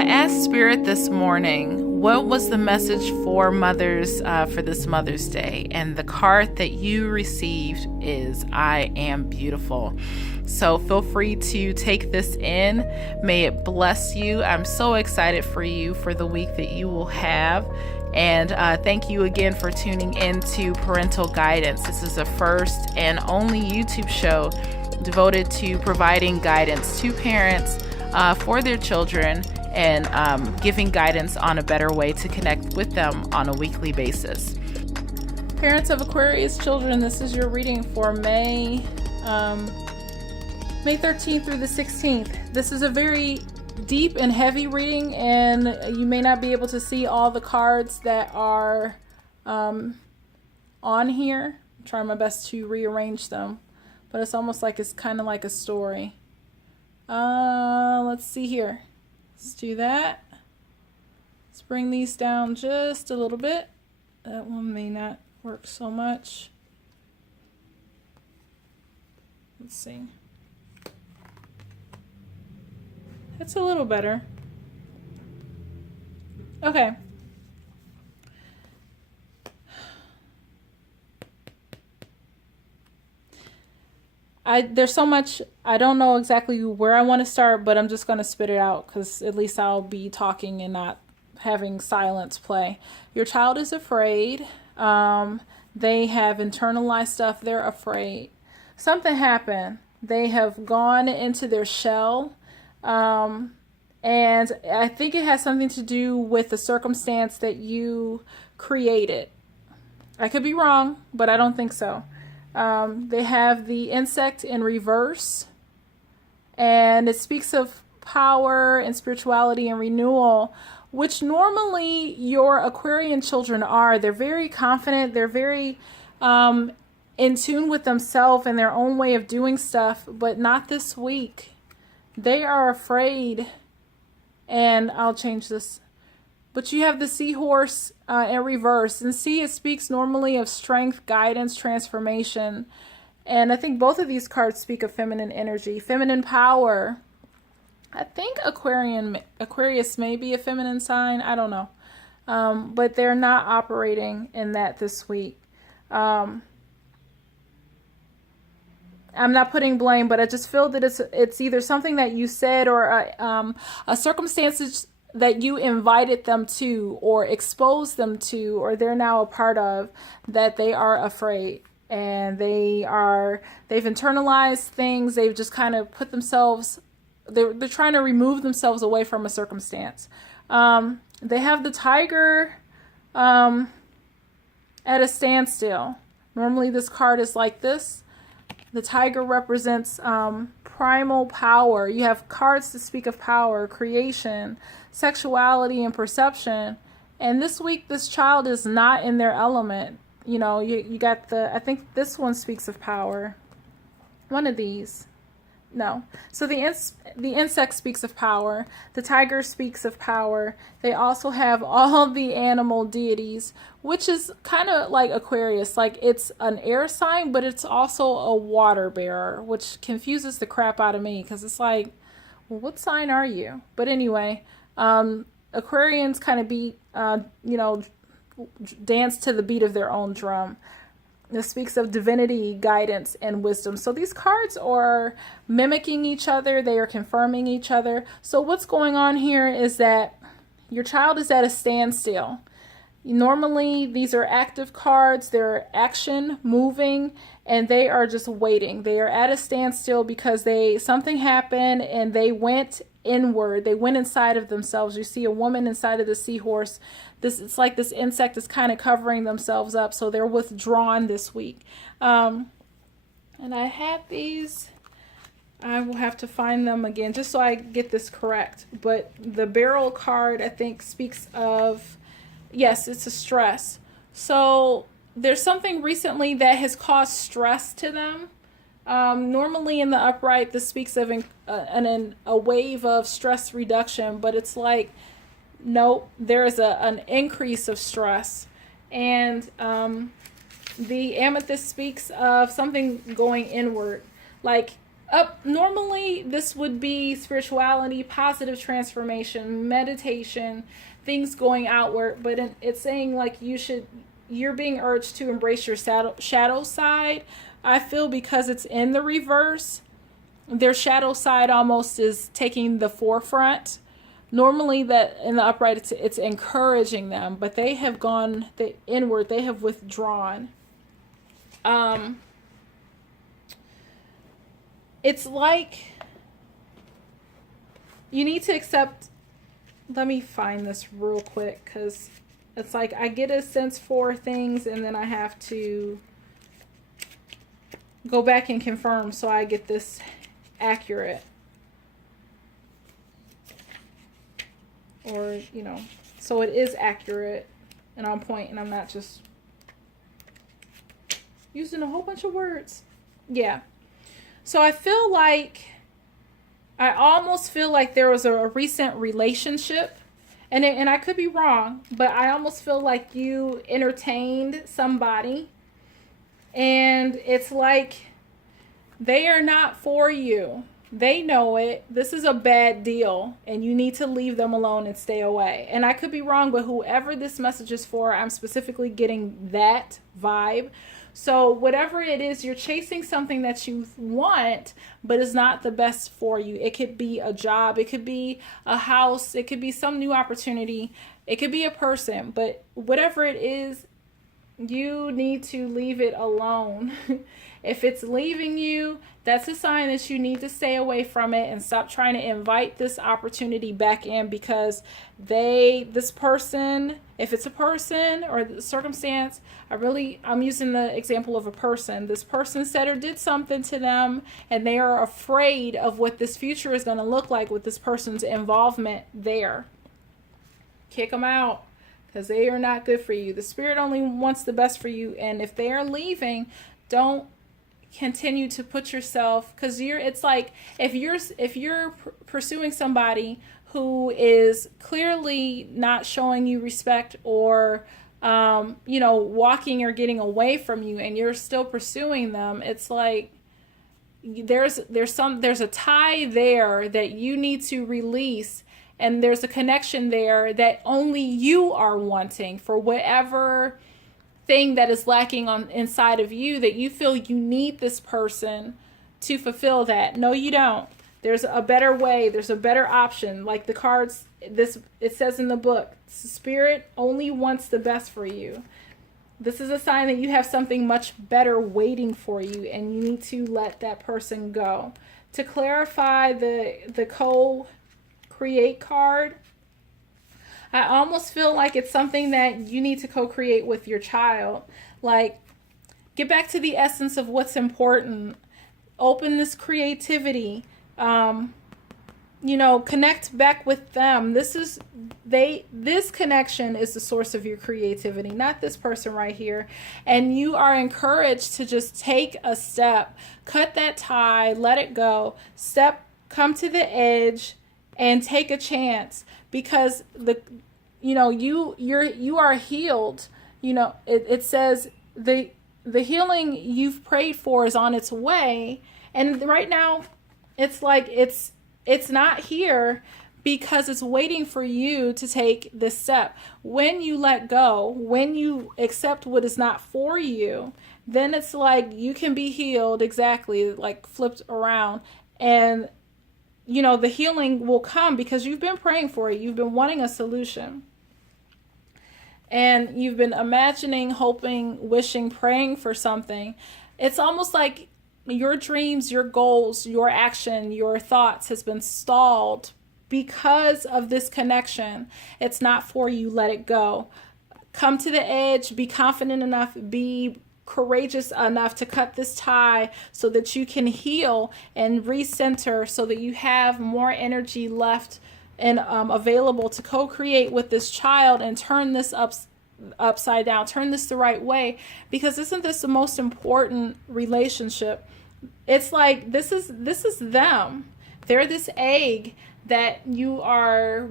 I asked Spirit this morning, what was the message for mothers for this Mother's Day? And the card that you received is, I am beautiful. So feel free to take this in. May it bless you. I'm so excited for you for the week that you will have. And thank you again for tuning in to Parental Guidance. This is the first and only YouTube show devoted to providing guidance to parents for their children and giving guidance on a better way to connect with them on a weekly basis. Parents of Aquarius children, this is your reading for May 13th through the 16th. This is a very deep and heavy reading, and you may not be able to see all the cards that are on here. I'm trying my best to rearrange them, but it's almost like it's kind of like a story. Let's see here. Let's do that. Let's bring these down just a little bit. That one may not work so much. Let's see. It's a little better. Okay. There's so much, I don't know exactly where I want to start, but I'm just going to spit it out because at least I'll be talking and not having silence play. Your child is afraid. They have internalized stuff. They're afraid. Something happened. They have gone into their shell. And I think it has something to do with the circumstance that you created. I could be wrong, but I don't think so. They have the insect in reverse, and it speaks of power and spirituality and renewal, which normally your Aquarian children are. They're very confident. They're very in tune with themselves and their own way of doing stuff, but not this week. They are afraid, and I'll change this. But you have the seahorse in reverse. And see, it speaks normally of strength, guidance, transformation. And I think both of these cards speak of feminine energy, feminine power. I think Aquarius may be a feminine sign. I don't know. But they're not operating in that this week. I'm not putting blame, but I just feel that it's either something that you said or a circumstance that you invited them to or exposed them to, or they're now a part of, that they are afraid. And they've internalized things. They've just kind of put themselves, they're trying to remove themselves away from a circumstance. They have the tiger at a standstill. Normally this card is like this. The tiger represents primal power. You have cards to speak of power, creation, sexuality, and perception. And this week, this child is not in their element. You know, you got I think this one speaks of power. One of these. No. So the insect speaks of power. The tiger speaks of power. They also have all the animal deities, which is kind of like Aquarius. Like, it's an air sign, but it's also a water bearer, which confuses the crap out of me because it's like, well, what sign are you? But anyway, Aquarians kind of dance to the beat of their own drum. This speaks of divinity, guidance, and wisdom. So these cards are mimicking each other. They are confirming each other. So what's going on here is that your child is at a standstill. Normally, these are active cards. They're action, moving, and they are just waiting. They are at a standstill because something happened and they went inward. They went inside of themselves. You see a woman inside of the seahorse. It's like this insect is kind of covering themselves up, so they're withdrawn this week. And I had these. I will have to find them again just so I get this correct. But the barrel card, I think, speaks of, yes, it's a stress. So there's something recently that has caused stress to them. Normally in the upright, this speaks of a wave of stress reduction, but it's like, nope, there's an increase of stress. And the amethyst speaks of something going inward. Like, Normally this would be spirituality, positive transformation, meditation, things going outward, but it's saying like you're being urged to embrace your shadow side. I feel because it's in the reverse, their shadow side almost is taking the forefront. Normally that in the upright it's encouraging them, but they have gone inward, they have withdrawn. It's like you need to accept. Let me find this real quick, because it's like I get a sense for things and then I have to go back and confirm so I get this accurate. Or, so it is accurate and on point, and I'm not just using a whole bunch of words. Yeah. So I almost feel like there was a recent relationship, and I could be wrong, but I almost feel like you entertained somebody, and it's like they are not for you. They know it. This is a bad deal, and you need to leave them alone and stay away. And I could be wrong, but whoever this message is for, I'm specifically getting that vibe. So whatever it is, you're chasing something that you want, but is not the best for you. It could be a job. It could be a house. It could be some new opportunity. It could be a person. But whatever it is, you need to leave it alone. If it's leaving you, that's a sign that you need to stay away from it and stop trying to invite this opportunity back in, because this person, if it's a person or the circumstance, I'm using the example of a person. This person said or did something to them, and they are afraid of what this future is going to look like with this person's involvement there. Kick them out, because they are not good for you. The Spirit only wants the best for you, and if they are leaving, don't continue to put yourself, because it's like if you're pursuing somebody who is clearly not showing you respect, or walking or getting away from you, and you're still pursuing them, it's like there's a tie there that you need to release, and there's a connection there that only you are wanting for whatever thing that is lacking on inside of you, that you feel you need this person to fulfill that. No, you don't. There's a better way. There's a better option. Like the cards, it says in the book, Spirit only wants the best for you. This is a sign that you have something much better waiting for you, and you need to let that person go. To clarify the co-create card, I almost feel like it's something that you need to co-create with your child. Like, get back to the essence of what's important. Open this creativity. Connect back with them. This connection is the source of your creativity, not this person right here. And you are encouraged to just take a step, cut that tie, let it go, come to the edge, and take a chance, because you are healed. It says the healing you've prayed for is on its way, and right now it's like it's not here, because it's waiting for you to take this step. When you let go, when you accept what is not for you, then it's like you can be healed, exactly, like flipped around. And the healing will come because you've been praying for it. You've been wanting a solution. And you've been imagining, hoping, wishing, praying for something. It's almost like your dreams, your goals, your action, your thoughts has been stalled because of this connection. It's not for you. Let it go. Come to the edge. Be confident enough. Be courageous enough to cut this tie so that you can heal and recenter, so that you have more energy left and available to co-create with this child and turn this upside down, turn this the right way. Because isn't this the most important relationship? It's like this is them. They're this egg that you are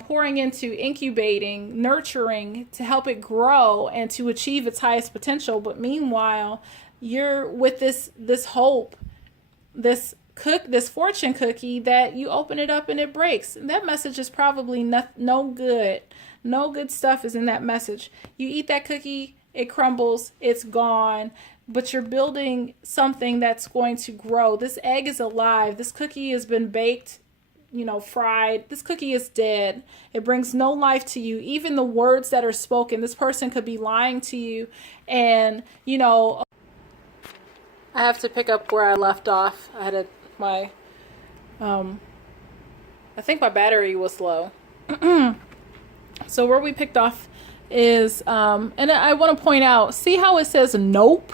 pouring into, incubating, nurturing to help it grow and to achieve its highest potential. But meanwhile, you're with this hope this fortune cookie that you open it up and it breaks. And that message is probably no good. No good stuff is in that message. You eat that cookie, it crumbles, it's gone, but you're building something that's going to grow. This egg is alive. This cookie has been baked, fried. This cookie is dead. It brings no life to you. Even the words that are spoken, this person could be lying to you. And, I have to pick up where I left off. I had I think my battery was low. So where we picked off is, and I want to point out, see how it says nope?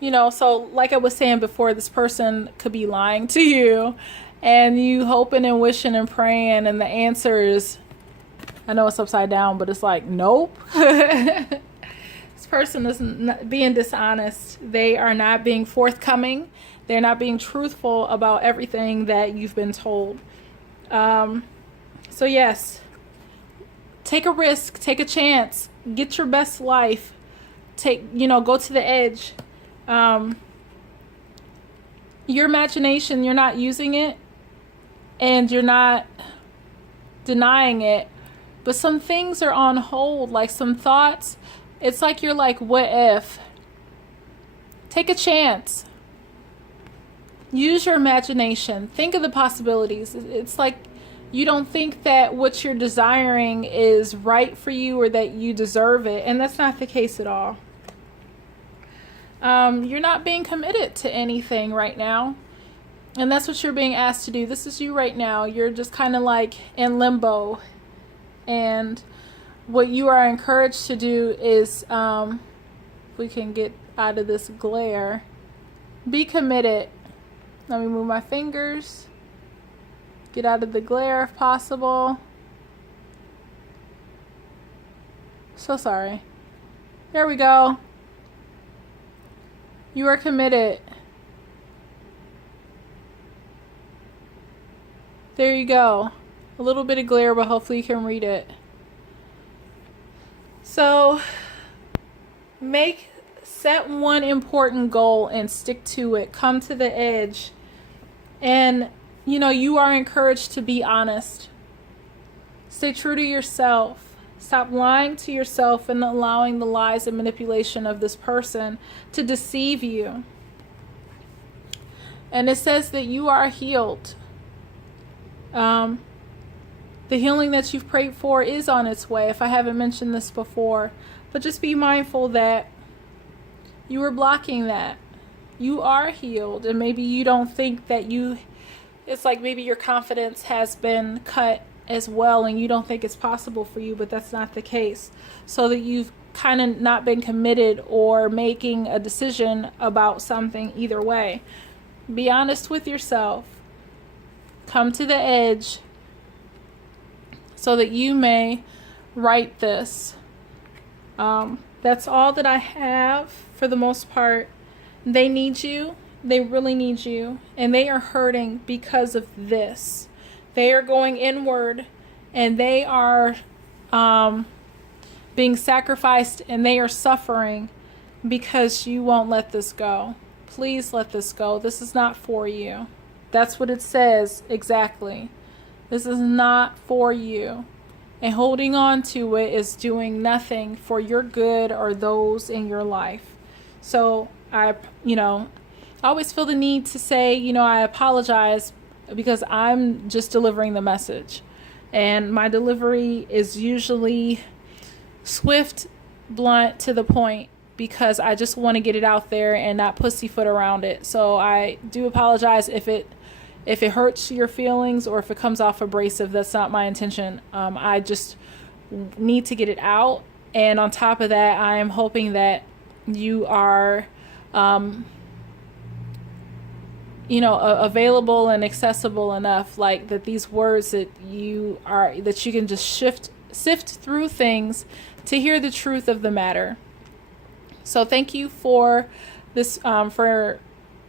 So like I was saying before, this person could be lying to you and you hoping and wishing and praying, and the answer is, I know it's upside down, but it's like, nope. This person is not being dishonest. They are not being forthcoming. They're not being truthful about everything that you've been told. So yes, take a risk, take a chance, get your best life, go to the edge. Your imagination, you're not using it and you're not denying it, but some things are on hold, like some thoughts. It's like you're like, what if? Take a chance. Use your imagination. Think of the possibilities. It's like you don't think that what you're desiring is right for you or that you deserve it. And that's not the case at all. You're not being committed to anything right now. And that's what you're being asked to do. This is you right now. You're just kind of like in limbo. And what you are encouraged to do is, if we can get out of this glare, be committed. Let me move my fingers. Get out of the glare if possible. So sorry. There we go. You are committed. There you go. A little bit of glare, but hopefully you can read it. So, set one important goal and stick to it. Come to the edge. And, you are encouraged to be honest. Stay true to yourself. Stop lying to yourself and allowing the lies and manipulation of this person to deceive you. And it says that you are healed. The healing that you've prayed for is on its way, if I haven't mentioned this before. But just be mindful that you are blocking that. You are healed, and maybe you don't think that it's like maybe your confidence has been cut as well, and you don't think it's possible for you, but that's not the case. So that you've kind of not been committed or making a decision about something either way. Be honest with yourself. Come to the edge so that you may right this. That's all that I have for the most part. They need you. They really need you. And they are hurting because of this. They are going inward and they are being sacrificed and they are suffering because you won't let this go. Please let this go. This is not for you. That's what it says exactly. This is not for you. And holding on to it is doing nothing for your good or those in your life. So I always feel the need to say, I apologize because I'm just delivering the message. And my delivery is usually swift, blunt, to the point, because I just want to get it out there and not pussyfoot around it. So I do apologize if it hurts your feelings or if it comes off abrasive. That's not my intention. I just need to get it out. And on top of that, I am hoping that you are available and accessible enough, like that these words that you can just sift through things to hear the truth of the matter. So thank you for this, for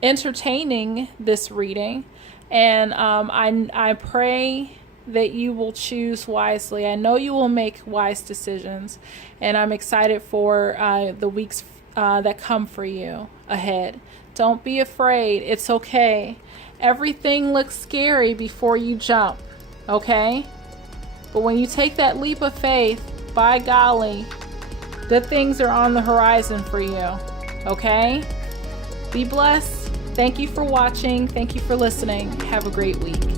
entertaining this reading. And I pray that you will choose wisely. I know you will make wise decisions, and I'm excited for the weeks that come for you ahead. Don't be afraid. It's okay. Everything looks scary before you jump, okay? But when you take that leap of faith, by golly, good things are on the horizon for you, okay? Be blessed. Thank you for watching. Thank you for listening. Have a great week.